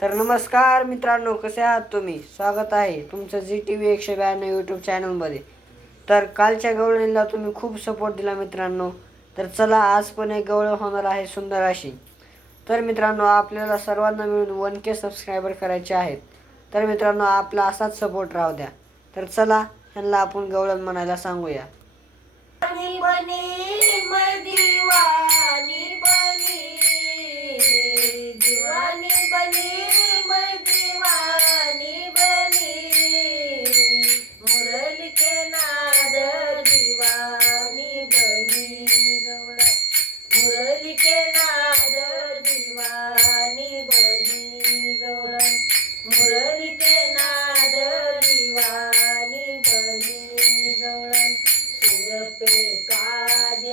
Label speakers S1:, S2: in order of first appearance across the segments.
S1: तर नमस्कार मित्रांनो कसे आहात तुम्ही? स्वागत आहे तुमचं जी टी व्ही एकशे ब्याण्णव यूट्यूब चॅनलमध्ये तर कालच्या गवळणीला तुम्ही खूप सपोर्ट दिला मित्रांनो. तर चला आज पण एक गवळ होणार आहे सुंदर अशी. तर मित्रांनो आपल्याला सर्वांना मिळून वन के सबस्क्रायबर करायचे आहेत. तर मित्रांनो आपला असाच सपोर्ट राहू द्या. तर चला ह्यांना आपण गवळण म्हणायला सांगूया.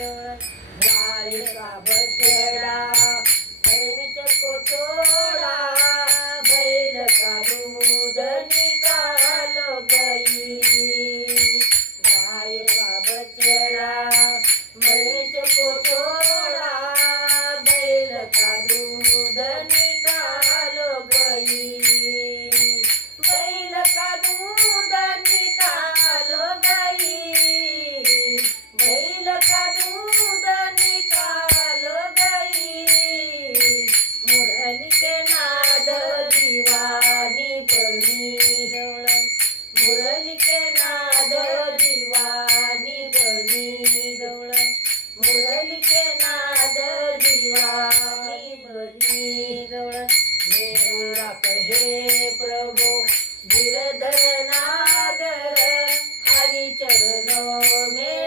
S2: गाय का Amen.